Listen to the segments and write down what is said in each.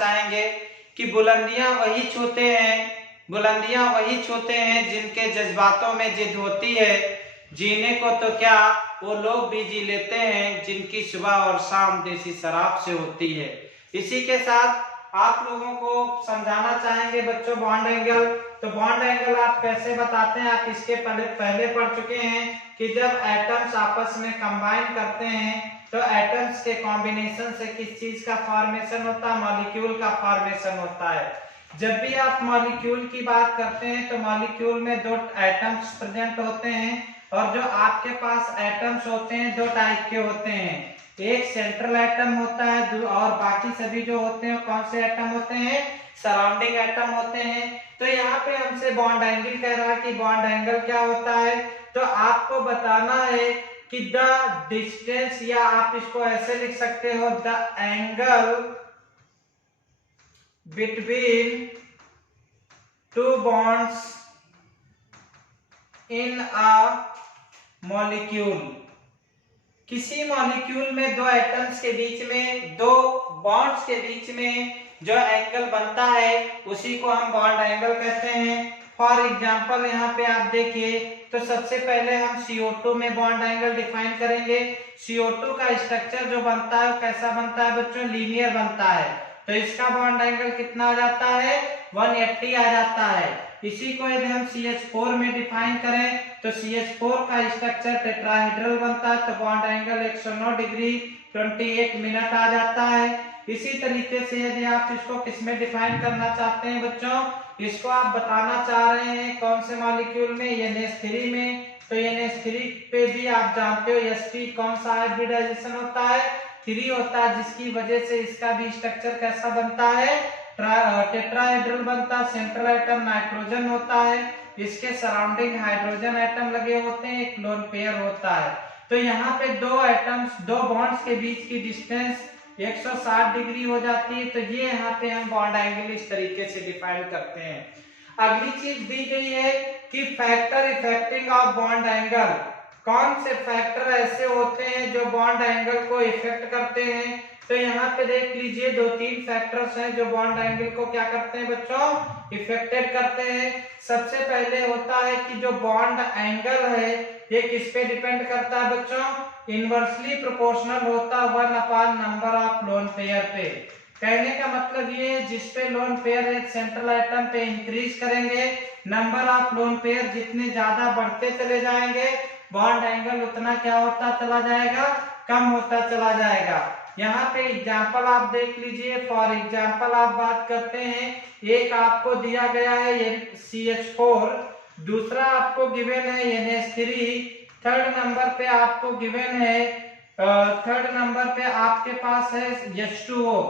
चाहेंगे कि बुलंदियां वही छूते हैं जिनके जज्बातों में जिद होती है। जीने को तो क्या वो लोग भी जी लेते हैं जिनकी सुबह और शाम देसी शराब से होती है। इसी के साथ आप लोगों को समझाना चाहेंगे बच्चों बॉन्ड एंगल। तो बॉन्ड एंगल आप कैसे बताते हैं, आप इसके पहले पढ़ चुके हैं कि जब एटम्स आपस में कंबाइन करते हैं तो एटम्स के कॉम्बिनेशन से किस चीज का फॉर्मेशन होता है, मॉलिक्यूल का फॉर्मेशन होता है। जब भी आप मॉलिक्यूल की बात करते हैं तो मॉलिक्यूल में दो एटम्स प्रेजेंट होते हैं और जो आपके पास एटम्स होते हैं दो टाइप के होते हैं, एक सेंट्रल एटम होता है और बाकी सभी जो होते हैं कौन से एटम होते हैं, सराउंडिंग एटम होते हैं। तो यहाँ पे हमसे बॉन्ड एंगल कह रहा है कि बॉन्ड एंगल क्या होता है, तो आपको बताना है कि द डिस्टेंस, या आप इसको ऐसे लिख सकते हो, the angle between two bonds in a molecule. किसी मॉलिक्यूल में दो एटम्स के बीच में, दो बॉन्ड्स के बीच में जो एंगल बनता है उसी को हम बॉन्ड एंगल कहते हैं। फॉर एग्जांपल यहाँ पे आप देखिए तो सबसे पहले हम CO2 में बॉन्ड एंगल डिफाइन करेंगे। CO2 का स्ट्रक्चर जो बनता है वो कैसा बनता है बच्चों, लीनियर बनता है। तो इसका बॉन्ड एंगल कितना आ जाता है, 180 आ जाता है। इसी को यदि हम CH4 में डिफाइन करें तो CH4 का स्ट्रक्चर टेट्राहेड्रल बनता है, तो बॉन्ड एंगल 109 डिग्री 28 मिनट आ जाता है। इसी तरीके से यदि आप इसको किसमें डिफाइन करना चाहते हैं बच्चों, इसको आप बताना चाह रहे हैं कौन से मॉलिक्यूल में, NH3 में। तो NH3 पे भी आप जानते हो Sp कौन सा हाइब्रिडाइजेशन होता है, 3 होता है, जिसकी वजह से इसका भी स्ट्रक्चर कैसा बनता है, टेट्राहेड्रल बनता है। सेंट्रल एटम नाइट्रोजन होता है, इसके सराउंडिंग हाइड्रोजन एटम लगे होते हैं, एक लोन पेयर होता है। तो यहाँ पे दो एटम्स, दो बॉन्ड्स के बीच की डिस्टेंस 160 डिग्री हो जाती है। तो ये यहाँ पे हम बॉन्ड एंगल इस तरीके से डिफाइन करते हैं। अगली चीज दी गई है कि factor affecting of bond angle. कौन से फैक्टर ऐसे होते हैं जो बॉन्ड एंगल को इफेक्ट करते हैं, तो यहाँ पे देख लीजिए 2-3 फैक्टर्स हैं जो बॉन्ड एंगल को क्या करते हैं बच्चों, इफेक्टेड करते हैं। सबसे पहले होता है कि जो बॉन्ड एंगल है ये किस पे डिपेंड करता है बच्चों, इनवर्सली प्रोपोर्शनल होता है 1 नंबर ऑफ लोन पेयर पे। कहने का मतलब ये है जिस पे लोन पेयर एक सेंट्रल एटम पे इंक्रीज करेंगे, नंबर ऑफ लोन पेयर जितने ज्यादा बढ़ते चले जाएंगे बॉन्ड एंगल उतना क्या होता चला जाएगा, कम होता चला जाएगा। यहाँ पे एग्जाम्पल आप देख लीजिए। फॉर एग्जाम्पल आप बात करते हैं, एक आपको दिया गया है ये CH4, दूसरा आपको गिवन है NH3, थर्ड नंबर पे आपको गिवन है, थर्ड नंबर पे आपके पास है H2O।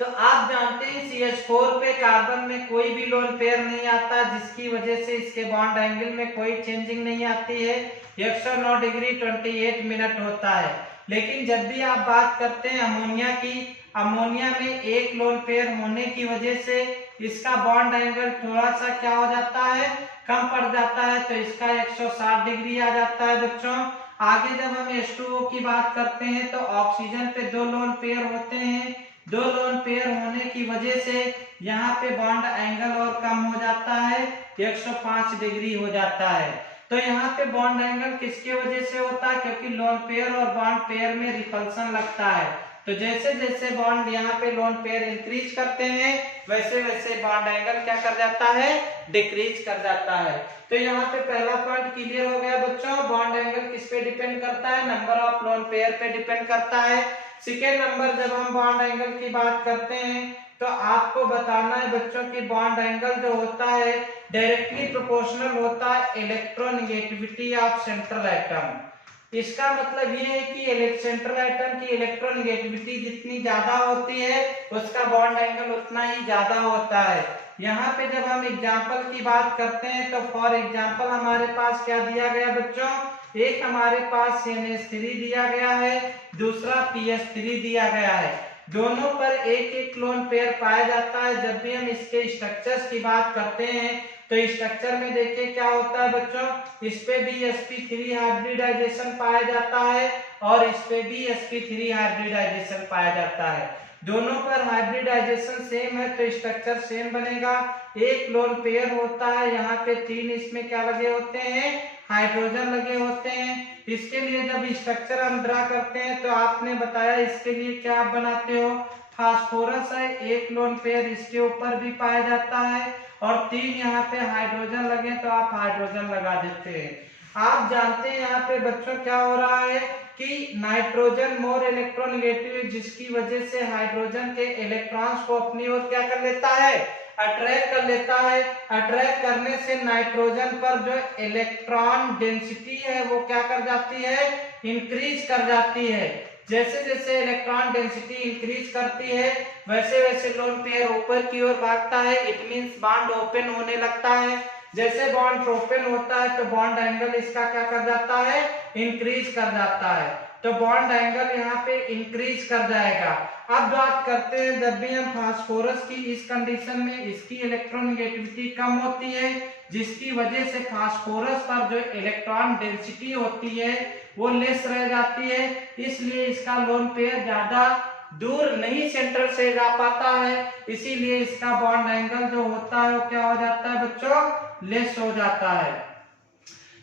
तो आप जानते हैं CH4 पे कार्बन में कोई भी लोन पेयर नहीं आता, जिसकी वजह से इसके बॉन्ड एंगल में कोई चेंजिंग नहीं आती है, 109 डिग्री 28 मिनट होता है। लेकिन जब भी आप बात करते हैं अमोनिया की, अमोनिया में एक लोन पेयर होने की वजह से इसका बॉन्ड एंगल थोड़ा सा क्या हो जाता है, कम पड़ जाता है, तो इसका 160 डिग्री आ जाता है बच्चों। आगे जब हम H2O की बात करते हैं तो ऑक्सीजन पे 2 लोन पेयर होते हैं, 2 लोन पेयर होने की वजह से यहाँ पे बॉन्ड एंगल और कम हो जाता है, 105 डिग्री हो जाता है। तो यहाँ पे बॉन्ड एंगल किसके वजह से होता है, क्योंकि लोन पेयर और बॉन्ड पेयर में रिपल्सन लगता है। तो जैसे जैसे बॉन्ड यहाँ पे लोन पेयर इंक्रीज करते हैं वैसे वैसे बॉन्ड एंगल क्या कर जाता है, डिक्रीज कर जाता है। तो यहाँ पे पहला पॉइंट क्लियर हो गया बच्चों, बॉन्ड एंगल किस पे डिपेंड करता है, नंबर ऑफ लोन पेयर पे डिपेंड करता है। सेकेंड नंबर जब हम बॉन्ड एंगल की बात करते हैं तो आपको बताना है बच्चों की बॉन्ड एंगल जो होता है डायरेक्टली प्रोपोर्शनल होता है इलेक्ट्रोनेगेटिविटी ऑफ सेंट्रल एटम। इसका मतलब ये है कि सेंट्रल एटम की इलेक्ट्रोनेगेटिविटी जितनी ज्यादा होती है उसका बॉन्ड एंगल उतना ही ज्यादा होता है। यहाँ पे जब हम एग्जाम्पल की बात करते हैं तो फॉर एग्जाम्पल हमारे पास क्या दिया गया बच्चों, एक हमारे पास NH3 दिया गया है, दूसरा PH3 दिया गया है, दोनों पर एक एक लोन पेयर पाया जाता है। जब भी हम इसके स्ट्रक्चर्स की बात करते हैं तो स्ट्रक्चर में देखिए क्या होता है बच्चों, इस पे भी sp3 हाइब्रिडाइजेशन पाया जाता है और इस पे भी sp3 हाइब्रिडाइजेशन पाया जाता है। दोनों पर हाइब्रिडाइजेशन सेम है तो स्ट्रक्चर सेम बनेगा। एक लोन पेयर होता है, यहाँ पे 3 इसमें क्या लगे होते हैं, हाइड्रोजन लगे होते हैं। इसके लिए जब स्ट्रक्चर हम ड्रा करते हैं तो आपने बताया इसके लिए क्या आप बनाते हो, फास्फोरस है, एक लोन पेयर इसके ऊपर भी पाया जाता है और 3 यहाँ पे हाइड्रोजन लगे तो आप हाइड्रोजन लगा देते हैं। आप जानते हैं यहाँ पे बच्चों क्या हो रहा है कि नाइट्रोजन मोर इलेक्ट्रोनेगेटिव है, जिसकी वजह से हाइड्रोजन के इलेक्ट्रॉन्स को अपनी ओर क्या कर लेता है, अट्रैक्ट कर लेता है। अट्रैक्ट करने से नाइट्रोजन पर जो इलेक्ट्रॉन डेंसिटी है वो क्या कर जाती है, इंक्रीज कर जाती है। जैसे जैसे इलेक्ट्रॉन डेंसिटी इंक्रीज करती है वैसे वैसे लोन पेयर ऊपर की ओर भागता है। इट मींस बॉन्ड ओपन होने लगता है। जैसे बॉन्ड ओपन होता है तो बॉन्ड एंगल इसका क्या कर जाता है, इंक्रीज कर जाता है। तो बॉन्ड एंगल यहाँ पे इंक्रीज कर जाएगा। अब बात करते हैं जब भी हम फास्फोरस की इस कंडीशन में इसकी इलेक्ट्रोनेगेटिविटी कम होती है, जिसकी वजह से फास्फोरस पर जो इलेक्ट्रॉन डेंसिटी होती है वो लेस रह जाती है, इसलिए इसका लोन पेयर ज्यादा दूर नहीं सेंटर से जा पाता है, इसीलिए इसका बॉन्ड एंगल जो होता है वो क्या हो जाता है बच्चों, लेस हो जाता है।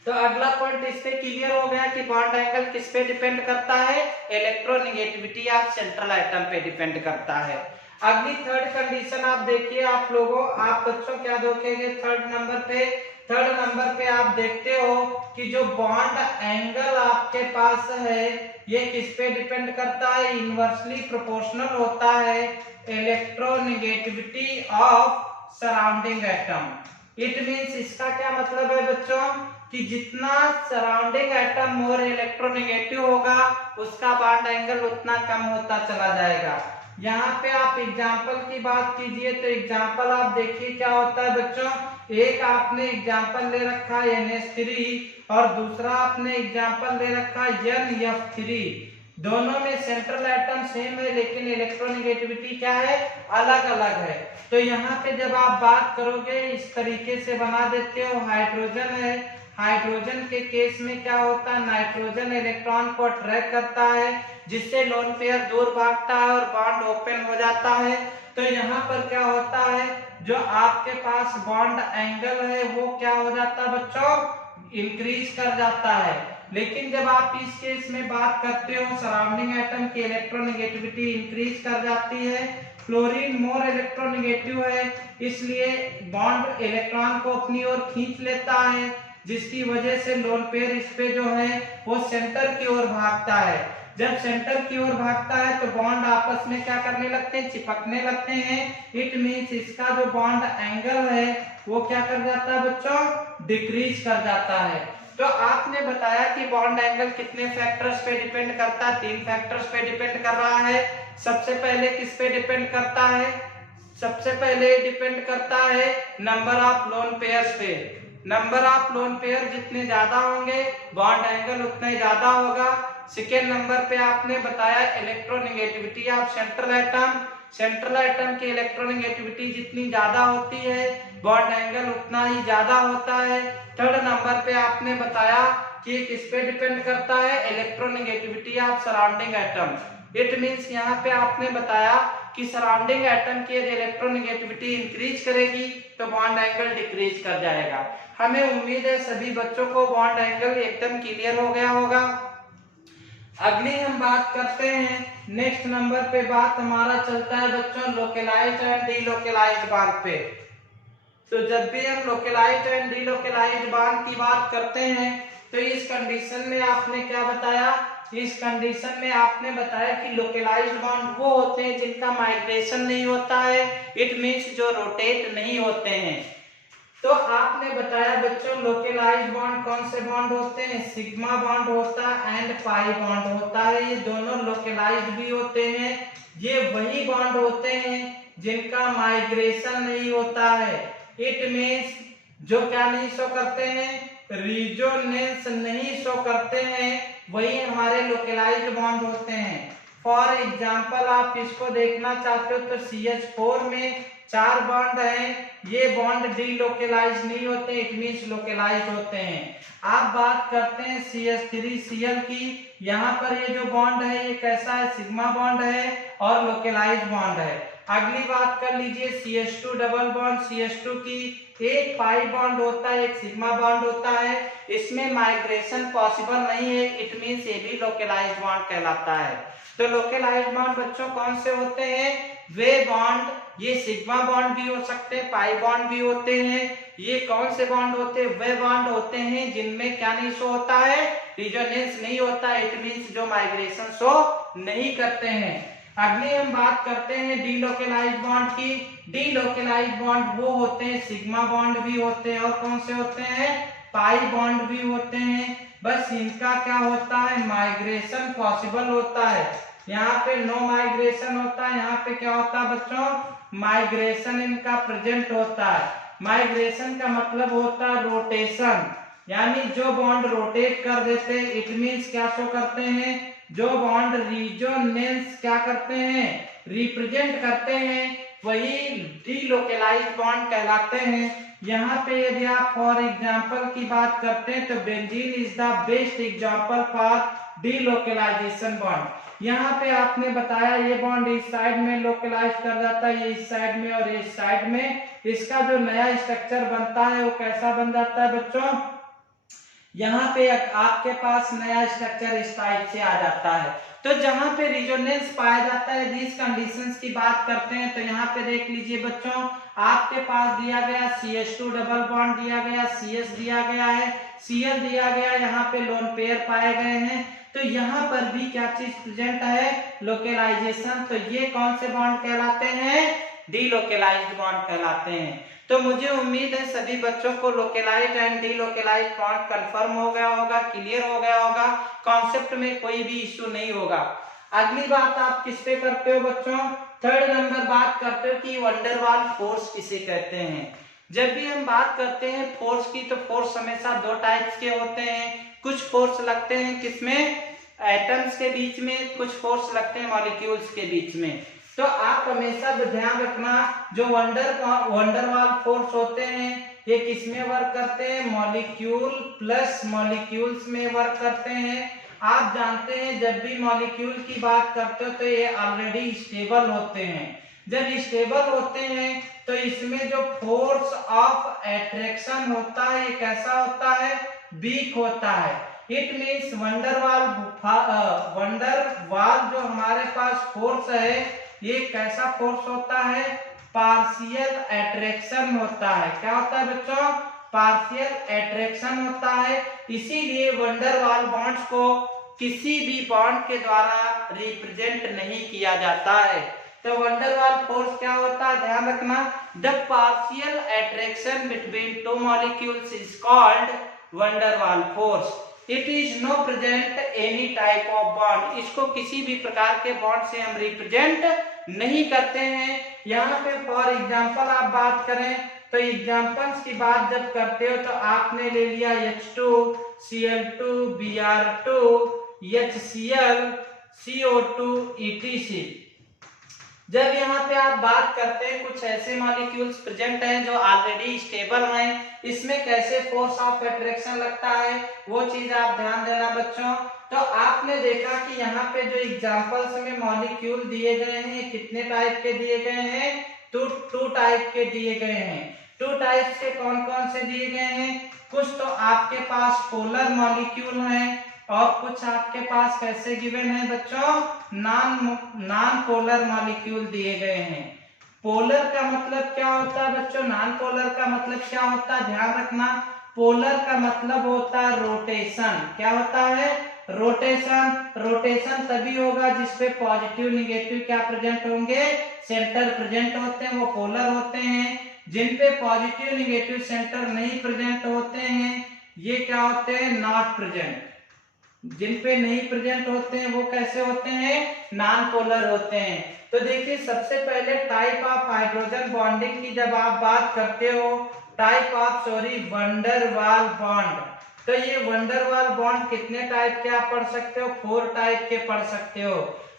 तो अगला पॉइंट इससे क्लियर हो गया कि बॉन्ड एंगल किस पे डिपेंड करता है, इलेक्ट्रोनेगेटिविटी ऑफ सेंट्रल एटम पे डिपेंड करता है। अगली थर्ड कंडीशन आप देखिए, आप लोगों, आप बच्चों क्या देखेंगे थर्ड नंबर पे आप देखते हो कि जो बॉन्ड एंगल आपके पास है ये किस पे डिपेंड करता है, इनवर्सली प्रोपोर्शनल होता है electronegativity of surrounding atom. It means इसका क्या मतलब है बच्चों कि जितना सराउंडिंग एटम मोर इलेक्ट्रोनेगेटिव होगा उसका बॉन्ड एंगल उतना कम होता चला जाएगा। यहाँ पे आप एग्जाम्पल की बात कीजिए तो एग्जाम्पल आप देखिए क्या होता है बच्चों, एक आपने एग्जाम्पल ले रखा है NH3 और दूसरा आपने एग्जाम्पल ले रखा है NF3। दोनों में सेंट्रल एटम सेम है लेकिन इलेक्ट्रोनेगेटिविटी क्या है, अलग अलग है। तो यहाँ पे जब आप बात करोगे इस तरीके से बना देते हो, हाइड्रोजन है, हाइड्रोजन के केस में क्या होता है, नाइट्रोजन इलेक्ट्रॉन को अट्रैक्ट करता है जिससे लोन पेयर दूर भागता है और बॉन्ड ओपन हो जाता है। तो यहाँ पर क्या होता है, जो आपके पास बॉन्ड एंगल है वो क्या हो जाता है बच्चों, इंक्रीज कर जाता है। लेकिन जब आप इस केस में बात करते हो सराउंडिंग एटम की इलेक्ट्रोनेगेटिविटी इंक्रीज कर जाती है, फ्लोरीन मोर इलेक्ट्रोनेगेटिव है इसलिए बॉन्ड इलेक्ट्रॉन को अपनी ओर खींच लेता है, जिसकी वजह से लोन पेयर इस पे जो है वो सेंटर की ओर भागता है। जब सेंटर की ओर भागता है तो बॉन्ड आपस में क्या करने लगते हैं, चिपकने लगते हैं। इट मींस इसका जो बॉन्ड एंगल है वो क्या कर जाता है बच्चों, डिक्रीज कर जाता है। तो आपने बताया कि बॉन्ड एंगल कितने फैक्टर्स पे डिपेंड करता है, 3 फैक्टर्स पे डिपेंड कर रहा है। सबसे पहले किस पे डिपेंड करता है, सबसे पहले डिपेंड करता है नंबर ऑफ लोन पेयर्स पे। नंबर ऑफ लोन पेयर जितने ज्यादा होंगे बॉन्ड एंगल उतना ही ज्यादा होगा। सेकेंड नंबर पे आपने बताया electronegativity of central atom, central atom की इलेक्ट्रोनेगेटिविटी जितनी ज्यादा होती है बॉन्ड एंगल उतना ही ज्यादा होता है। थर्ड नंबर पे आपने बताया कि किस पे डिपेंड करता है, electronegativity of surrounding atom. It means यहाँ पे आपने बताया कि सराउंडिंग एटम की यदि इलेक्ट्रोनेगेटिविटी इंक्रीज करेगी तो बॉन्ड एंगल डिक्रीज कर जाएगा। हमें उम्मीद है सभी बच्चों को बॉन्ड एंगल एकदम क्लियर हो गया होगा। अगली हम बात करते हैं नेक्स्ट नंबर पे, बात हमारा चलता है बच्चों लोकलाइज्ड एंड डीलोकलाइज्ड बॉन्ड पे। तो जब भी हम लोकलाइज्ड एंड डीलोकलाइज्ड बॉन्ड की बात करते हैं तो इस कंडीशन में आपने क्या बताया, इस कंडीशन में आपने बताया कि लोकलाइज्ड बॉन्ड वो होते हैं जिनका माइग्रेशन नहीं होता है, इट मींस जो रोटेट नहीं होते हैं। तो आपने बताया बच्चों लोकलाइज्ड बॉन्ड कौन से बॉन्ड होते हैं, सिग्मा बॉन्ड होता है एंड पाई बॉन्ड होता है। ये दोनों लोकलाइज्ड भी होते हैं, ये वही बॉन्ड होते हैं जिनका माइग्रेशन नहीं होता है। इट मींस जो क्या नहीं शो करते हैं, रिजोनेंस नहीं शो करते हैं, वही हमारे लोकलाइज्ड बॉन्ड होते हैं। फॉर एग्जाम्पल आप इसको देखना चाहते हो तो CH4 में 4 बॉन्ड हैं, ये बॉन्ड डीलोकेलाइज नहीं होते, इट मींस लोकेलाइज होते हैं। आप बात करते हैं CH3Cl की, यहाँ पर ये जो बॉन्ड है ये कैसा है, सिग्मा बॉन्ड है और लोकेलाइज बॉन्ड है। अगली बात कर लीजिए CH2 डबल बॉन्ड, CH2 की एक पाई बॉन्ड होता है, एक सिग्मा बॉन्ड होता है, इसमें माइग्रेशन पॉसिबल नहीं है, इट मींस ये भी लोकेलाइज बॉन्ड कहलाता है। तो लोकेलाइज बॉन्ड बच्चों कौन से होते हैं, वे बॉन्ड, ये सिग्मा बॉन्ड भी हो सकते हैं, पाई बॉन्ड भी होते हैं, ये कौन से बॉन्ड होते हैं, वे बॉन्ड होते हैं जिनमें क्या नहीं शो होता है, रिजोनेंस नहीं होता है, इट मींस जो माइग्रेशन शो नहीं करते हैं। अगली हम बात करते हैं डीलोकेलाइज बॉन्ड की। डीलोकेलाइज बॉन्ड वो होते हैं, सिग्मा बॉन्ड भी होते हैं और कौन से होते हैं, पाई बॉन्ड भी होते हैं, बस इनका क्या होता है, माइग्रेशन पॉसिबल होता है, यहाँ पे नो माइग्रेशन होता है, यहाँ पे क्या होता है बच्चों, माइग्रेशन इनका प्रेजेंट होता है। माइग्रेशन का मतलब होता है रोटेशन, यानी जो बॉन्ड रोटेट कर देते हैं, इट मींस क्या शो करते हैं, जो बॉन्ड रिजोनेंस क्या करते हैं, रिप्रेजेंट करते हैं, वही डीलोकेलाइज बॉन्ड कहलाते हैं। यहाँ पे यदि आप फॉर एग्जांपल की बात करते हैं तो benzene is the best example for delocalisation bond. यहाँ पे आपने बताया ये बॉन्ड इस साइड में लोकेलाइज कर जाता है, ये इस साइड में और इस साइड में, इसका जो नया स्ट्रक्चर बनता है वो कैसा बन जाता है बच्चों, यहाँ पे आपके पास नया स्ट्रक्चर इस टाइप से आ जाता है। तो जहां पे रिजोनेंस पाया जाता है, दिस कंडीशंस की बात करते हैं, तो यहाँ पे देख लीजिए बच्चों, आपके पास दिया गया CH2 डबल बॉन्ड दिया गया, CH दिया गया है, Cl दिया गया, यहाँ पे लोन पेयर पाए गए हैं, तो यहाँ पर भी क्या चीज प्रेजेंट है, लोकेलाइजेशन। तो ये कौन से बॉन्ड कहलाते हैं, डीलोकेलाइज्ड बॉन्ड कहलाते हैं। तो मुझे उम्मीद है सभी बच्चों को लोकेलाइज्ड एंड डीलोकेलाइज्ड बॉन्ड कंफर्म हो गया होगा, क्लियर हो गया होगा, कॉन्सेप्ट में कोई भी इश्यू नहीं होगा। अगली बात आप किस पे करते हो बच्चों, थर्ड नंबर बात करते हो कि वंडरवाल फोर्स किसे कहते हैं। जब भी हम बात करते हैं फोर्स की, तो फोर्स हमेशा दो टाइप्स के होते हैं, कुछ फोर्स लगते हैं किसमें, एटम्स के बीच में, कुछ फोर्स लगते हैं मॉलिक्यूल्स के बीच में। तो आप हमेशा ध्यान रखना, जो वंडरवाल फोर्स होते हैं ये किस में वर्क करते हैं, मॉलिक्यूल प्लस मॉलिक्यूल्स में वर्क करते हैं। आप जानते हैं जब भी मॉलिक्यूल की बात करते हो तो ये ऑलरेडी स्टेबल होते हैं, जब स्टेबल होते हैं तो इसमें जो फोर्स ऑफ एट्रैक्शन होता है ये कैसा होता है, वीक होता है। इट मीन्स वंडरवाल जो हमारे पास फोर्स है ये कैसा फोर्स होता है, पार्शियल एट्रैक्शन होता है। क्या होता है बच्चों, पार्शियल एट्रैक्शन होता है। इसीलिए वंडरवाल बॉन्ड्स को किसी भी बॉन्ड के द्वारा रिप्रेजेंट नहीं किया जाता है। तो वंडरवाल फोर्स क्या होता है, ध्यान रखना, the partial attraction between two molecules is called van der Waals force. It is no present any type of bond, इसको किसी भी प्रकार के बॉन्ड से हम रिप्रेजेंट नहीं करते हैं। यहाँ पे फॉर एग्जांपल आप बात करें तो एग्जांपल्स की बात जब करते हो तो आपने ले लिया H2, Cl2, Br2, HCl, CO2, etc। जब यहाँ पे आप बात करते हैं कुछ ऐसे मॉलिक्यूल्स प्रेजेंट हैं जो ऑलरेडी स्टेबल हैं, इसमें कैसे फोर्स ऑफ एट्रैक्शन लगता है वो चीज आप ध्यान देना बच्चों। तो आपने देखा कि यहाँ पे जो एग्जांपल्स में मॉलिक्यूल दिए गए हैं कितने टाइप के दिए गए हैं, टू टाइप के दिए गए हैं। टू टाइप्स के कौन कौन से दिए गए हैं, कुछ तो आपके पास पोलर मॉलिक्यूल हैं और कुछ आपके पास कैसे गिवन है बच्चों, नॉन पोलर मॉलिक्यूल दिए गए हैं। पोलर का मतलब क्या होता है बच्चों, नॉन पोलर का मतलब क्या होता है, ध्यान रखना, पोलर का मतलब होता है रोटेशन। क्या होता है, रोटेशन। रोटेशन तभी होगा जिसपे पॉजिटिव निगेटिव क्या प्रेजेंट होंगे, सेंटर प्रेजेंट होते हैं, वो पोलर होते हैं। जिन पे पॉजिटिव निगेटिव सेंटर नहीं प्रेजेंट होते हैं ये क्या होते हैं, नॉट प्रेजेंट। जिन पे नहीं प्रेजेंट होते हैं वो कैसे होते हैं, नॉन पोलर होते हैं। तो देखिए सबसे पहले टाइप ऑफ हाइड्रोजन बॉन्डिंग की जब आप बात करते हो, वंडरवाल बॉन्ड, तो ये वंडरवाल बॉन्ड कितने टाइप के आप पढ़ सकते हो, 4 टाइप के पढ़ सकते हो।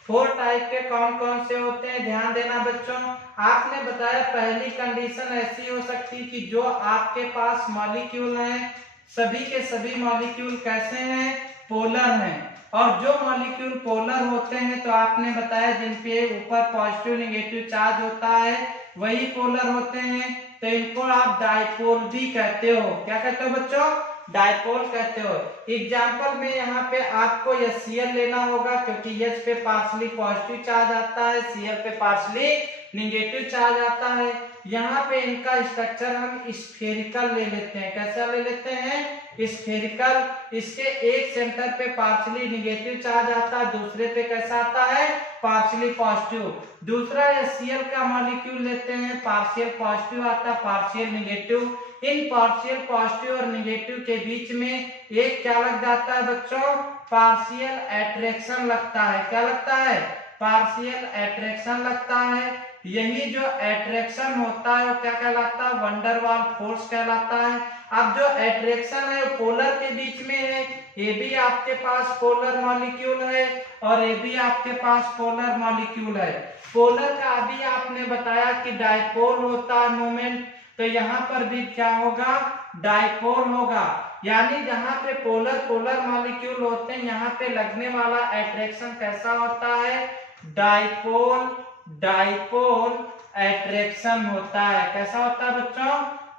4 टाइप के कौन कौन से होते हैं, ध्यान देना बच्चों। आपने बताया पहली कंडीशन ऐसी हो सकती कि जो आपके पास मॉलिक्यूल हैं सभी के सभी मॉलिक्यूल कैसे हैं, पोलर हैं। और जो मॉलिक्यूल पोलर होते हैं तो आपने बताया जिनके ऊपर पॉजिटिव नेगेटिव चार्ज होता है वही पोलर होते हैं, तो इनको आप डाइपोल भी कहते हो। क्या कहते हो बच्चों, डाइपोल कहते हो। एग्जाम्पल में यहाँ पे आपको HCl लेना होगा क्योंकि H पे पार्शली पॉजिटिव चार्ज आता है, Cl पे पार्शली निगेटिव चार्ज आता है। यहाँ पे इनका स्ट्रक्चर हम स्फेरिकल ले लेते हैं। कैसा ले लेते हैं, स्फेरिकल। इसके एक सेंटर पे पार्शली निगेटिव चार्ज आता है, दूसरे पे कैसा आता है, पार्शली पॉजिटिव। दूसरा HCl का मॉलिक्यूल लेते हैं, पार्शियल पॉजिटिव आता है, पार्शियल निगेटिव। इन पार्शियल पॉजिटिव और निगेटिव के बीच में एक क्या लग जाता है बच्चों, पार्शियल एट्रैक्शन लगता है। क्या लगता है, पार्शियल एट्रैक्शन लगता है। यही जो एट्रैक्शन होता है वो क्या कहलाता है, वंडरवाल फोर्स कहलाता है। अब जो एट्रैक्शन है वो पोलर के बीच में है, ये भी आपके पास पोलर मॉलिक्यूल है और ये भी आपके पास पोलर मॉलिक्यूल है। पोलर का अभी आपने बताया कि डाइपोल होता है मोमेंट, तो यहाँ पर भी क्या होगा, डाइपोल होगा। यानी जहाँ पे पोलर पोलर मॉलिक्यूल होते हैं यहाँ पे लगने वाला एट्रैक्शन कैसा होता है, डाइपोल डाइपोल एट्रैक्शन होता है। कैसा होता है बच्चों,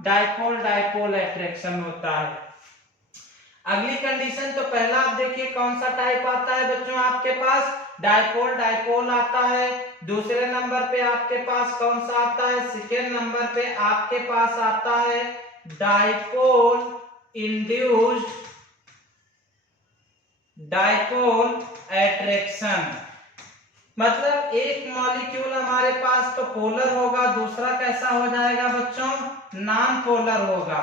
डाइपोल डाइपोल एट्रैक्शन होता है। अगली कंडीशन तो पहला आप देखिए कौन सा टाइप आता है बच्चों, आपके पास डाइपोल डाइपोल आता है। दूसरे नंबर पे आपके पास कौन सा आता है, सेकेंड नंबर पे आपके पास आता है डाइपोल इंड्यूस्ड डाइपोल एट्रैक्शन। मतलब एक मॉलिक्यूल हमारे पास तो पोलर होगा, दूसरा कैसा हो जाएगा बच्चों, नॉन पोलर होगा।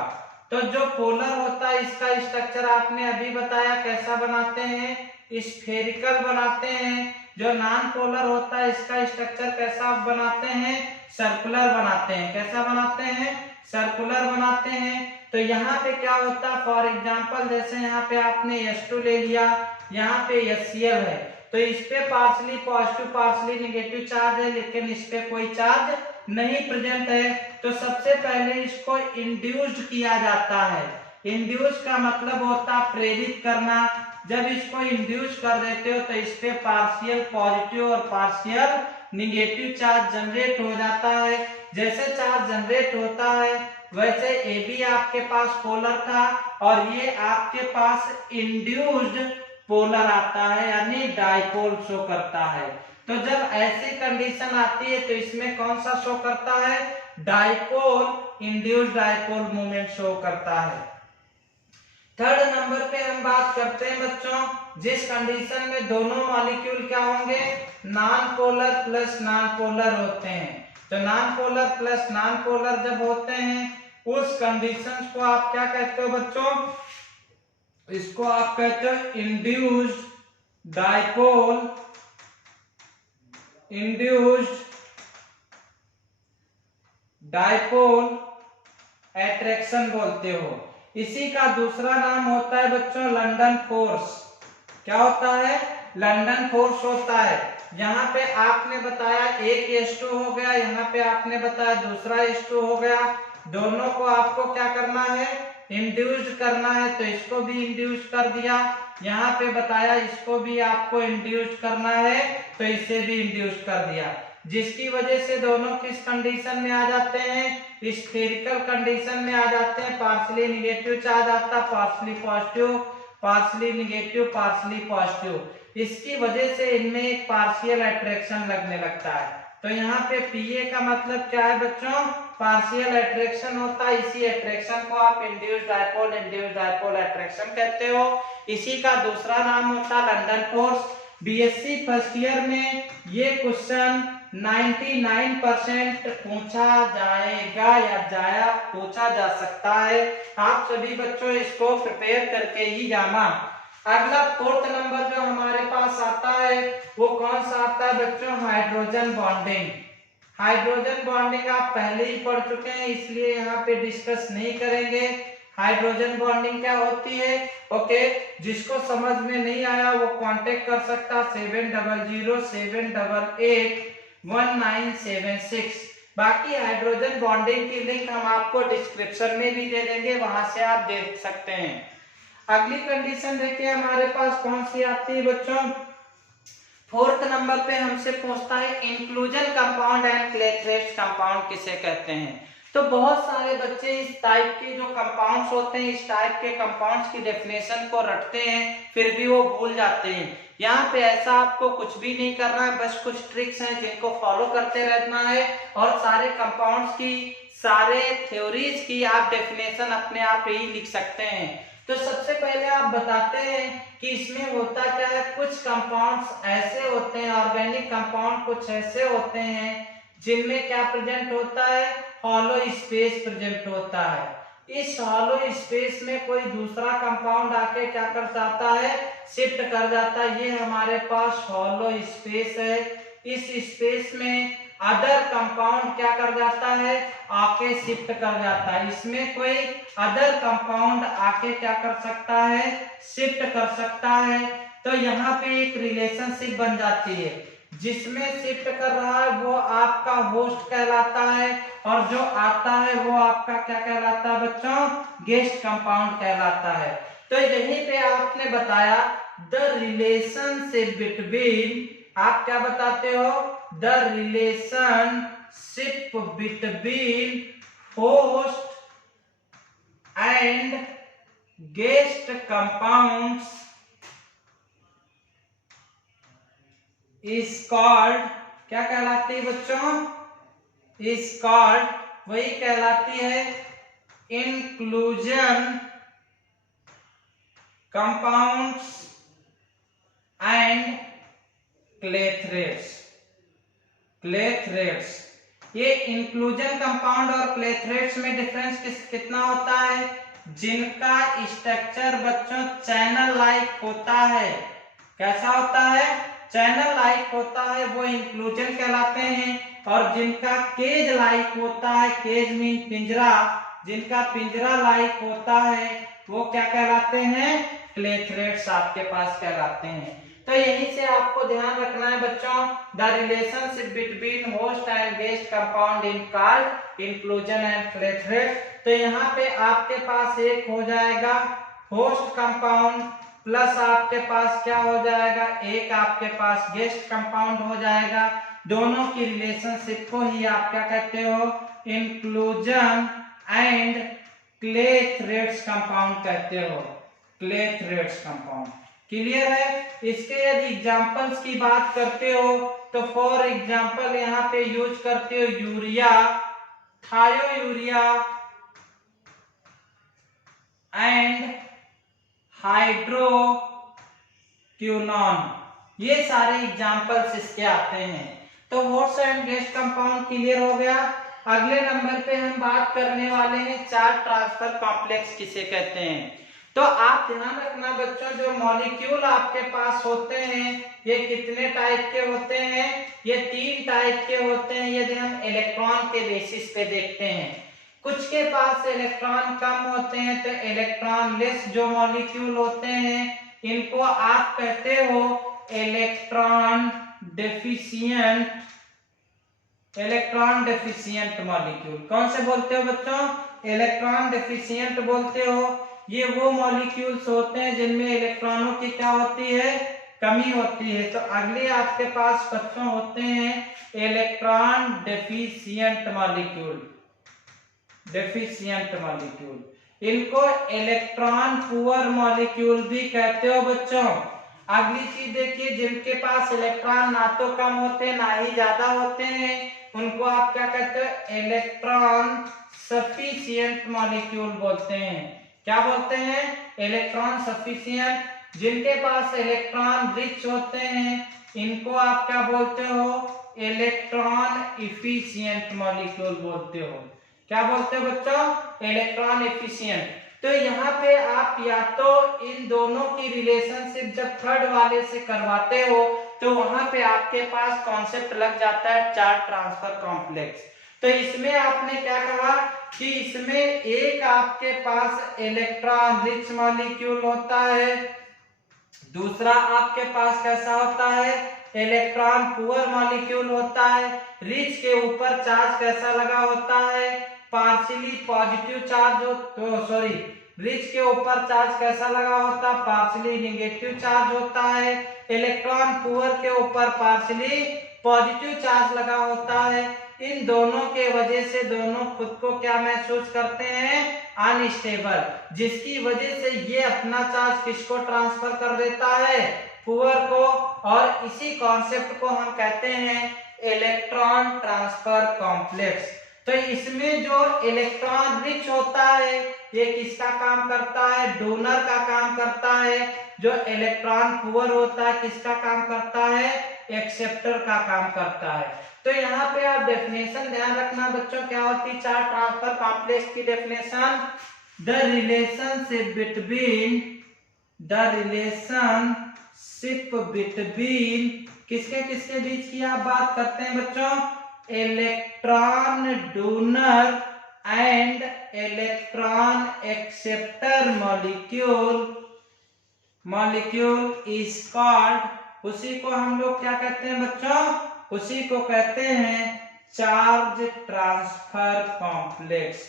तो जो पोलर होता है इसका स्ट्रक्चर आपने अभी बताया कैसा बनाते हैं, स्फेरिकल बनाते हैं। जो नॉन पोलर होता है इसका स्ट्रक्चर कैसा बनाते हैं, सर्कुलर बनाते हैं। कैसा बनाते हैं, सर्कुलर बनाते हैं। तो यहाँ पे क्या होता है, फॉर एग्जांपल जैसे यहाँ पे आपने H2 ले लिया, यहाँ पे HCl है, तो इस पे partially positive partially negative charge है लेकिन इस पे कोई चार्ज नहीं प्रेजेंट है। तो सबसे पहले इसको इंड्यूस्ड किया जाता है। इंड्यूस का मतलब होता है प्रेरित करना। जब इसको इंड्यूस कर देते हो तो इस पे पार्शियल पॉजिटिव और पार्शियल निगेटिव चार्ज जनरेट हो जाता है। जैसे चार्ज जनरेट होता है वैसे ए भी आपके पास पोलर था और ये आपके पास इंड्यूस्ड पोलर आता है यानी डाइपोल शो करता है। तो जब ऐसी कंडीशन आती है तो इसमें कौन सा शो करता है, dipole induced dipole movement show करता है। थर्ड नंबर पे हम बात करते हैं बच्चों जिस कंडीशन में दोनों मॉलिक्यूल क्या होंगे, non polar plus non polar होते हैं। तो non polar plus non polar जब होते हैं उस कंडीशन को आप क्या कहते हो बच्चों, इसको आप कहते हो इंड्यूस्ड डाइपोल एट्रैक्शन बोलते हो। इसी का दूसरा नाम होता है बच्चों लंदन फोर्स। क्या होता है, लंदन फोर्स होता है। यहाँ पे आपने बताया एक H2 हो गया, यहाँ पे आपने बताया दूसरा H2 हो गया, दोनों को आपको क्या करना है, इंड्यूस्ड करना है। तो इसको भी इंड्यूस कर दिया, यहाँ पे बताया इसको भी आपको इंड्यूस करना है तो इसे भी इंड्यूस कर दिया, जिसकी वजह से दोनों किस कंडीशन में आ जाते हैं, स्फेरिकल कंडीशन में आ जाते हैं। पार्शली निगेटिव चार्ज आता है, partially positive, partially negative, partially positive. इसकी वजह से इनमें एक पार्शियल एट्रैक्शन लगने लगता है। तो यहाँ पे PA का मतलब क्या है बच्चों, पार्शियल एट्रैक्शन होता है। इसी एट्रैक्शन को आप इंड्यूस्ड डाइपोल एट्रैक्शन कहते हो। इसी का दूसरा नाम होता है London force. BSc first year में ये क्वेश्चन 99% पूछा जाएगा या पूछा जा सकता है। आप सभी बच्चों इसको प्रिपेयर करके ही जाना। अगला फोर्थ नंबर जो हमारे पास आता है वो कौन सा आता है बच्चों, हाइड्रोजन बॉन्डिंग। हाइड्रोजन बॉन्डिंग आप पहले ही पढ़ चुके हैं इसलिए यहाँ पे डिस्कस नहीं करेंगे। हाइड्रोजन बॉन्डिंग क्या होती है। ओके, जिसको समझ में नहीं आया वो कांटेक्ट कर सकता 7007881976। बाकी हाइड्रोजन बॉन्डिंग की लिंक हम आपको डिस्क्रिप्शन में भी दे देंगे, वहां से आप देख सकते हैं। अगली कंडीशन देखिए हमारे पास कौन सी आती है बच्चों। फोर्थ नंबर पे हमसे पूछता है इंक्लूजन कंपाउंड एंड क्लेथरेट्स कंपाउंड किसे कहते हैं। तो बहुत सारे बच्चे इस टाइप के जो कंपाउंड्स होते हैं, इस टाइप के कंपाउंड्स की डेफिनेशन को रटते हैं, फिर भी वो भूल जाते हैं। यहाँ पे ऐसा आपको कुछ भी नहीं करना है, बस कुछ ट्रिक्स हैं जिनको फॉलो करते रहना है और सारे कंपाउंड्स की, सारे थ्योरीज की आप डेफिनेशन अपने आप ही लिख सकते हैं। तो सबसे पहले आप बताते हैं कि इसमें होता क्या है। कुछ कंपाउंड्स ऐसे होते हैं, ऑर्गेनिक कंपाउंड कुछ ऐसे होते हैं जिनमें क्या प्रेजेंट होता है, हॉलो स्पेस प्रेजेंट होता है। इस हॉलो स्पेस में कोई दूसरा कंपाउंड आके क्या कर जाता है, शिफ्ट कर जाता है। ये हमारे पास हॉलो स्पेस है। इस स्पेस में अदर कंपाउंड क्या कर जाता है, आके शिफ्ट कर जाता है। इसमें कोई अदर कंपाउंड आके क्या कर सकता है, शिफ्ट कर सकता है। तो यहाँ पे एक रिलेशनशिप बन जाती है। जिसमें शिफ्ट कर रहा है वो आपका होस्ट कहलाता है और जो आता है वो आपका क्या कहलाता है बच्चों, गेस्ट कंपाउंड कहलाता है। तो यहीं पे आपने बताया द रिलेशनशिप बिटवीन, आप क्या बताते हो, the relationship between host and guest compounds is called, क्या कहलाती है बच्चों, इज कॉल्ड, वही कहलाती है इंक्लूजन कंपाउंड्स एंड क्लेथरेट्स। क्लेथरेट्स, ये इंक्लूजन कंपाउंड और क्लेथरेट्स में डिफरेंस कितना होता है, जिनका स्ट्रक्चर बच्चों चैनल लाइक होता है। कैसा होता है, चैनल लाइक होता है, वो इंक्लूजन कहलाते हैं। और जिनका केज लाइक होता है, केज मीन पिंजरा, जिनका पिंजरा लाइक होता है वो क्या कहलाते हैं, क्लेथरेट्स आपके पास कहलाते हैं। तो यहीं से आपको ध्यान रखना है बच्चों, the relationship between host and guest compound in called inclusion and clathrates. तो यहाँ पे आपके पास एक हो जाएगा होस्ट कंपाउंड प्लस आपके पास क्या हो जाएगा, एक आपके पास गेस्ट कंपाउंड हो जाएगा। दोनों की रिलेशनशिप को ही आप क्या कहते हो, इंक्लूजन एंड क्लेथरेट्स कंपाउंड कहते हो, क्लेथरेट्स कंपाउंड। क्लियर है। इसके यदि एग्जांपल्स की बात करते हो तो फॉर एग्जांपल यहाँ पे यूज करते हो यूरिया, थायोयूरिया एंड हाइड्रोक्विनोन, ये सारे एग्जांपल्स इसके आते हैं। तो host and guest compound clear हो गया। अगले नंबर पे हम बात करने वाले हैं चार्ज ट्रांसफर कॉम्प्लेक्स किसे कहते हैं। तो आप ध्यान रखना बच्चों, जो मॉलिक्यूल आपके पास होते हैं ये कितने टाइप के होते हैं, ये 3 टाइप के होते हैं। यदि हम इलेक्ट्रॉन के बेसिस पे देखते हैं, कुछ के पास इलेक्ट्रॉन कम होते हैं, तो इलेक्ट्रॉन लेस जो मॉलिक्यूल होते हैं इनको आप कहते हो electron deficient, electron deficient molecule. कौन से बोलते हो बच्चों, इलेक्ट्रॉन डेफिशिएंट बोलते हो। ये वो मॉलिक्यूल्स होते हैं जिनमें इलेक्ट्रॉनों की क्या होती है, कमी होती है। तो अगले आपके पास बच्चों होते हैं electron deficient molecule, deficient molecule. इनको इलेक्ट्रॉन पुअर मॉलिक्यूल भी कहते हो बच्चों। अगली चीज देखिए, जिनके पास इलेक्ट्रॉन ना तो कम होते ना ही ज्यादा होते हैं, उनको आप क्या कहते हो, इलेक्ट्रॉन सफिशिएंट मॉलिक्यूल बोलते हैं। क्या बोलते हैं, इलेक्ट्रॉन सफिशिएंट। जिनके पास इलेक्ट्रॉन रिच होते हैं इनको आप क्या बोलते हो, इलेक्ट्रॉन इफिशिएंट मॉलिक्यूल बोलते हो। क्या बोलते हो बच्चों, इलेक्ट्रॉन एफिशिएंट। तो यहाँ पे आप या तो इन दोनों की रिलेशनशिप जब थर्ड वाले से करवाते हो तो वहां पे आपके पास कॉन्सेप्ट लग जाता है चार्ज ट्रांसफर कॉम्प्लेक्स। तो इसमें आपने क्या कहा कि इसमें एक आपके पास इलेक्ट्रॉन रिच मॉलिक्यूल होता है, दूसरा आपके पास कैसा होता है, इलेक्ट्रॉन पुअर मॉलिक्यूल होता है। रिच के ऊपर चार्ज कैसा लगा होता है, पार्शियली पॉजिटिव चार्ज हो, तो सॉरी, रिच के ऊपर चार्ज कैसा लगा होता है, पार्शियली नेगेटिव चार्ज होता है। इलेक्ट्रॉन पुअर के ऊपर पार्शियली पॉजिटिव चार्ज लगा होता है। इन दोनों के वजह से दोनों खुद को क्या महसूस करते हैं, अनस्टेबल, जिसकी वजह से ये अपना चार्ज किसको ट्रांसफर कर देता है, पुअर को, और इसी कॉन्सेप्ट को हम कहते हैं इलेक्ट्रॉन ट्रांसफर कॉम्प्लेक्स। तो इसमें जो इलेक्ट्रॉन रिच होता है ये किसका काम करता है, डोनर का काम करता है। जो इलेक्ट्रॉन पुअर होता है किसका काम करता है, एक्सेप्टर का काम करता है। तो यहाँ पे आप डेफिनेशन ध्यान रखना बच्चों, क्या होती है चार्ज ट्रांसफर कॉम्प्लेक्स की डेफिनेशन, द रिलेशनशिप बिटवीन किसके किसके बीच की आप बात करते हैं बच्चों, electron donor and electron acceptor molecule is called, उसी को हम लोग क्या कहते हैं बच्चों, उसी को कहते हैं चार्ज ट्रांसफर कॉम्प्लेक्स।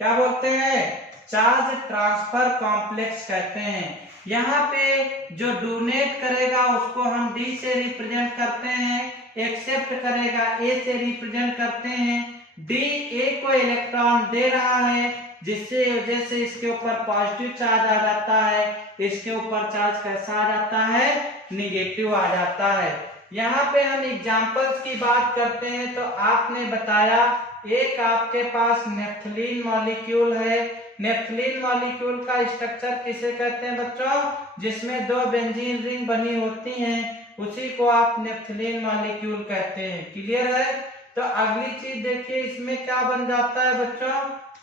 क्या बोलते हैं, चार्ज ट्रांसफर कॉम्प्लेक्स कहते हैं। यहाँ पे जो डोनेट करेगा उसको हम डी से रिप्रेजेंट करते हैं, एक्सेप्ट करेगा ए से रिप्रेजेंट करते हैं। डी ए को इलेक्ट्रॉन दे रहा है जिससे वजह से इसके ऊपर पॉजिटिव चार्ज आ जाता है, इसके ऊपर चार्ज कैसा आ जाता है, निगेटिव आ जाता है। यहाँ पे हम एग्जांपल्स की बात करते हैं तो आपने बताया एक आपके पास नेफ्थलीन मॉलिक्यूल है। नेफ्थलीन मॉलिक्यूल का स्ट्रक्चर किसे कहते हैं बच्चों, जिसमें दो बेंजीन रिंग बनी होती हैं, उसी को आप नेफ्थलीन मॉलिक्यूल कहते हैं। क्लियर है। तो अगली चीज देखिए इसमें क्या बन जाता है बच्चों,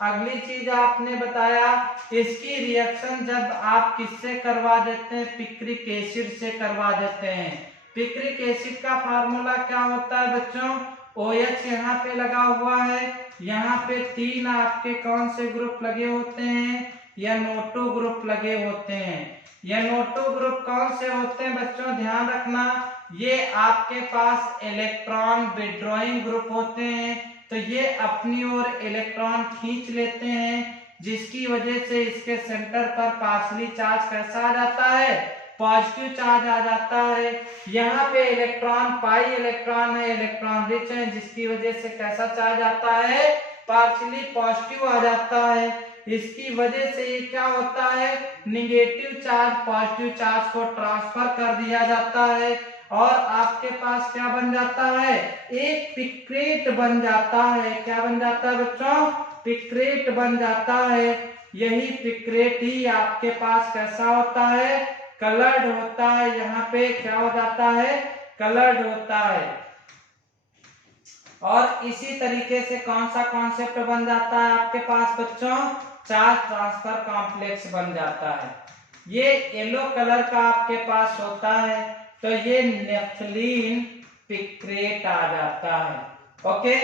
अगली चीज आपने बताया इसकी रिएक्शन जब आप किससे करवा देते हैं, पिक्रिक एसिड से करवा देते हैं। पिक्रिक एसिड का फार्मूला क्या होता है बच्चों, OH यहाँ पे लगा हुआ है, यहाँ पे 3 आपके कौन से ग्रुप लगे होते हैं, NO2 ग्रुप लगे होते हैं। NO2 ग्रुप कौन से होते हैं बच्चों, ध्यान रखना, ये आपके पास इलेक्ट्रॉन विड्रॉइंग ग्रुप होते हैं। तो ये अपनी ओर इलेक्ट्रॉन खींच लेते हैं, जिसकी वजह से इसके सेंटर पर पार्शियली चार्ज कैसा आ जाता है, पॉजिटिव चार्ज आ जाता है। यहाँ पे इलेक्ट्रॉन पाई इलेक्ट्रॉन है, इलेक्ट्रॉन रिच है, जिसकी वजह से कैसा चार्ज आता है, पार्शियली पॉजिटिव आ जाता है। इसकी वजह से ये क्या होता है, निगेटिव चार्ज पॉजिटिव चार्ज को ट्रांसफर कर दिया जाता है और आपके पास क्या बन जाता है, एक पिक्रेट बन जाता है। क्या बन जाता है बच्चों, पिक्रेट बन जाता है। यही पिक्रेट ही आपके पास कैसा होता है, कलर्ड होता है। यहाँ पे क्या हो जाता है, कलर्ड होता है। और इसी तरीके से कौन सा कॉन्सेप्ट बन जाता है आपके पास बच्चों, चार्ज ट्रांसफर कॉम्प्लेक्स बन जाता है। ये येलो कलर का आपके पास होता है तो ये नेफ्थलीन पिक्रेट आ जाता है। ओके,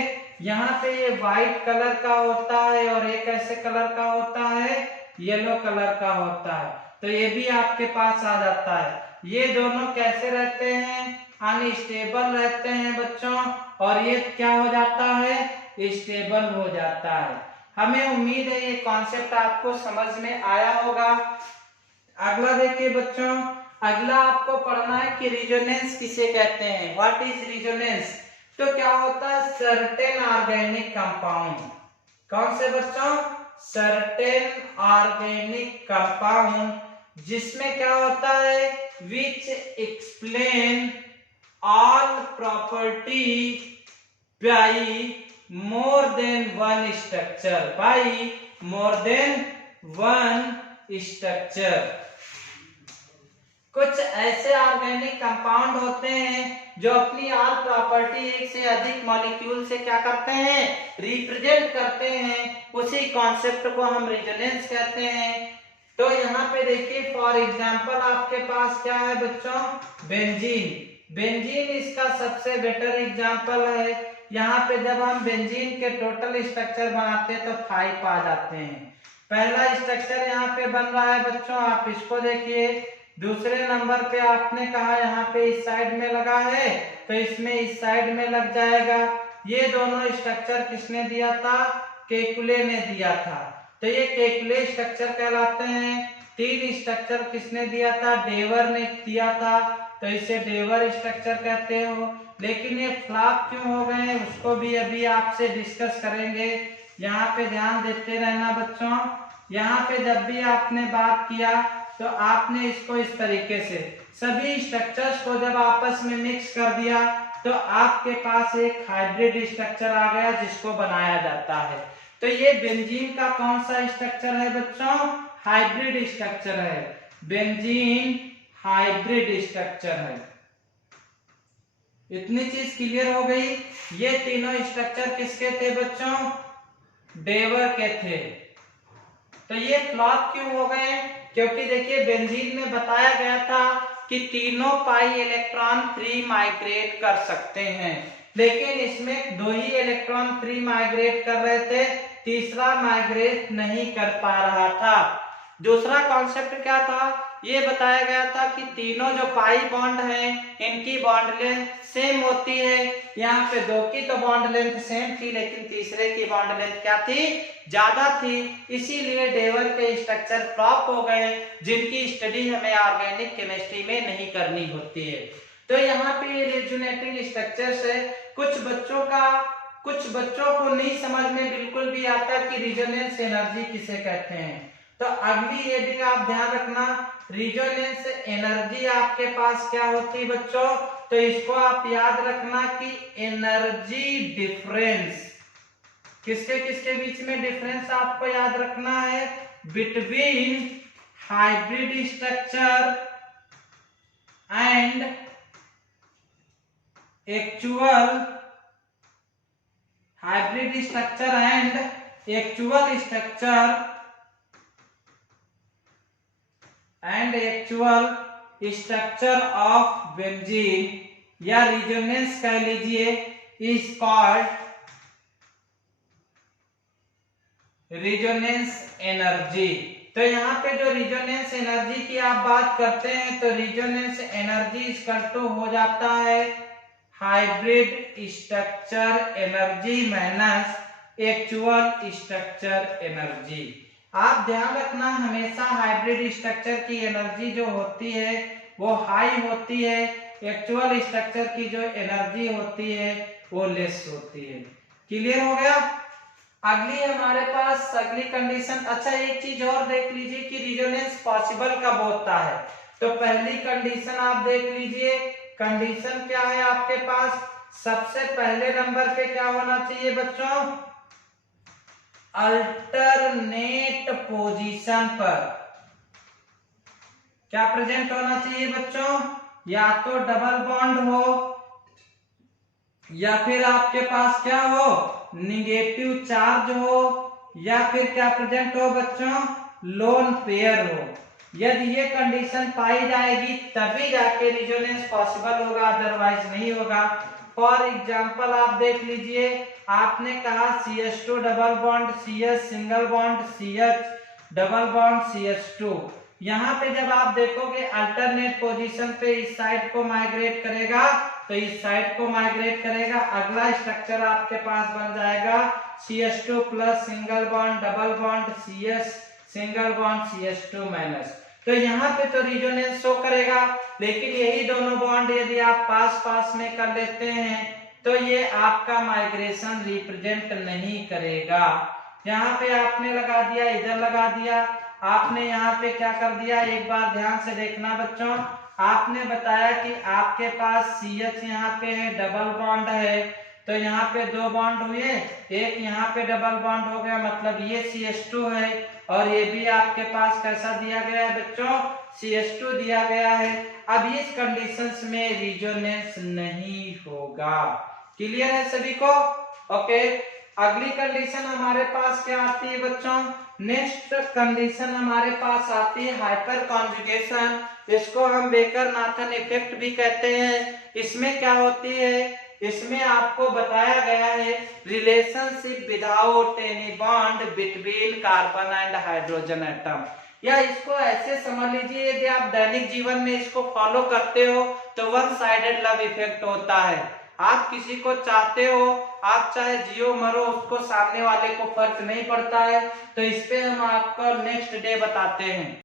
यहाँ पे ये व्हाइट कलर का होता है और एक ऐसे कलर का होता है, येलो कलर का होता है, तो ये भी आपके पास आ जाता है। ये दोनों कैसे रहते हैं, अनस्टेबल रहते हैं बच्चों, और ये क्या हो जाता है, स्टेबल हो जाता है। हमें उम्मीद है ये कॉन्सेप्ट आपको समझ में आया होगा। अगला देखिए बच्चों, अगला आपको पढ़ना है कि रिजोनेंस किसे कहते हैं, व्हाट इज रिजोनेंस। तो क्या होता है, सर्टेन ऑर्गेनिक कंपाउंड, कौन से बच्चों, सर्टेन ऑर्गेनिक कंपाउंड, जिसमें क्या होता है, which explain all property by more than one structure, by more than one structure. कुछ ऐसे ऑर्गेनिक कंपाउंड होते हैं जो अपनी ऑल प्रॉपर्टी एक से अधिक मॉलिक्यूल से क्या करते हैं, रिप्रेजेंट करते हैं। उसी कॉन्सेप्ट को हम रिजोनेंस कहते हैं। तो यहाँ पे देखिए फॉर एग्जांपल आपके पास क्या है बच्चों, बेंजीन। बेंजीन इसका सबसे बेटर एग्जांपल है। यहाँ पे जब हम बेंजीन के टोटल स्ट्रक्चर बनाते हैं तो 5 आ जाते हैं। पहला स्ट्रक्चर यहाँ पे बन रहा है बच्चों, आप इसको देखिए। दूसरे नंबर पे आपने कहा यहाँ पे इस साइड में लगा है, तो इसमें इस साइड में लग जाएगा। ये दोनों स्ट्रक्चर किसने दिया था? केकुले ने दिया था, तो ये केकुले स्ट्रक्चर कहलाते हैं। 3 स्ट्रक्चर किसने दिया था? डेवर ने दिया था, तो इसे डेवर स्ट्रक्चर कहते हो। लेकिन ये फ्लॉप क्यों हो गए उसको भी अभी आपसे डिस्कस करेंगे। यहाँ पे ध्यान देते रहना बच्चों। यहाँ पे जब भी आपने बात किया तो आपने इसको इस तरीके से सभी स्ट्रक्चर्स को जब आपस में मिक्स कर दिया तो आपके पास एक हाइब्रिड स्ट्रक्चर आ गया जिसको बनाया जाता है। तो ये बेंजीन का कौन सा स्ट्रक्चर है बच्चों? हाइब्रिड स्ट्रक्चर है। बेंजीन हाइब्रिड स्ट्रक्चर है। इतनी चीज क्लियर हो गई। ये तीनों स्ट्रक्चर किसके थे बच्चों? डेवर के थे। तो ये फ्लॉप क्यों हो गए? क्योंकि देखिए बेंजीन में बताया गया था कि तीनों पाई इलेक्ट्रॉन फ्री माइग्रेट कर सकते हैं, लेकिन इसमें 2 ही इलेक्ट्रॉन फ्री माइग्रेट कर रहे थे, तीसरा माइग्रेट नहीं कर पा रहा था। दूसरा कॉन्सेप्ट क्या था? ये बताया गया था कि तीनों जो पाई बॉन्ड हैं इनकी बॉन्ड लेंथ सेम होती है। यहाँ पे 2 की तो बॉन्ड लेंथ सेम थी, लेकिन तीसरे की बॉन्ड लेंथ क्या थी? ज्यादा थी। इसीलिए डेवर के स्ट्रक्चर फ्लॉप हो गए, जिनकी स्टडी हमें ऑर्गेनिक केमिस्ट्री में नहीं करनी होती है। तो यहाँ पे ये रेजोनेटिंग स्ट्रक्चर्स है। कुछ बच्चों को नहीं समझ में बिल्कुल भी आता कि रिजोनेंस एनर्जी किसे कहते हैं। तो अगली ये भी आप ध्यान रखना, रिजोनेंस एनर्जी आपके पास क्या होती है बच्चों? तो इसको आप याद रखना कि एनर्जी डिफरेंस, किसके किसके बीच में डिफरेंस आपको याद रखना है? Between hybrid structure and actual hybrid structure and actual structure of benzene या रिजोनेंस कह लीजिए, इज कॉल्ड रिजोनेंस एनर्जी। तो यहाँ पे जो रिजोनेंस एनर्जी की आप बात करते हैं तो रिजोनेंस एनर्जी इक्वल टू हो जाता है hybrid structure energy minus actual structure energy. आप ध्यान रखना हमेशा हाइब्रिड स्ट्रक्चर की एनर्जी जो होती है वो हाई होती है, एक्चुअल स्ट्रक्चर की जो एनर्जी होती है वो लेस होती है। क्लियर हो गया? अगली हमारे पास अगली कंडीशन। अच्छा एक चीज और देख लीजिए कि रिजोनेंस पॉसिबल कब होता है। तो पहली कंडीशन आप देख लीजिए, कंडीशन क्या है आपके पास? सबसे पहले नंबर पे क्या होना चाहिए बच्चों? अल्टरनेट पोजीशन पर क्या प्रेजेंट होना चाहिए बच्चों? या तो डबल बॉन्ड हो या फिर आपके पास क्या हो? निगेटिव चार्ज हो, या फिर क्या प्रेजेंट हो बच्चों? लोन पेयर हो। यदि ये कंडीशन पाई जाएगी तभी जाके रिजोनेंस पॉसिबल होगा, अदरवाइज नहीं होगा। फॉर एग्जांपल आप देख लीजिए, आपने कहा CH2 double bond CH single bond CH double bond CH2। यहाँ पे जब आप देखोगे अल्टरनेट पोजीशन पे इस साइड को माइग्रेट करेगा तो इस साइड को माइग्रेट करेगा। अगला स्ट्रक्चर आपके पास बन जाएगा CH2 plus single bond double bond CH single bond CH2 minus. तो यहाँ पे तो रिजोनेंस शो करेगा, लेकिन यही दोनों बॉन्ड यदि आप पास पास में कर लेते हैं तो ये आपका माइग्रेशन रिप्रेजेंट नहीं करेगा। यहाँ पे आपने लगा दिया, इधर लगा दिया, आपने यहाँ पे क्या कर दिया, एक बार ध्यान से देखना बच्चों। आपने बताया कि आपके पास CH यहाँ पे है, डबल बॉन्ड है, तो यहाँ पे 2 बॉन्ड हुए, एक यहाँ पे डबल बॉन्ड हो गया, मतलब ये CH2 है और ये भी आपके पास कैसा दिया गया है बच्चों? CH2 दिया गया है। अब इस कंडीशंस में रिजोनेंस नहीं होगा। क्लियर है सभी को? ओके, अगली कंडीशन हमारे पास क्या आती है बच्चों? नेक्स्ट कंडीशन हमारे पास आती है हाइपर कॉन्जुगेशन। इसको हम बेकर नाथन इफेक्ट भी कहते हैं। इसमें क्या होती है इसमें आपको बताया गया है relationship without any bond between carbon and hydrogen atom. या इसको ऐसे समझ लीजिए, यदि आप दैनिक जीवन में इसको फॉलो करते हो तो वन साइडेड लव इफेक्ट होता है। आप किसी को चाहते हो, आप चाहे जियो मरो, उसको सामने वाले को फर्क नहीं पड़ता है। तो इस पे हम आपको नेक्स्ट डे बताते हैं।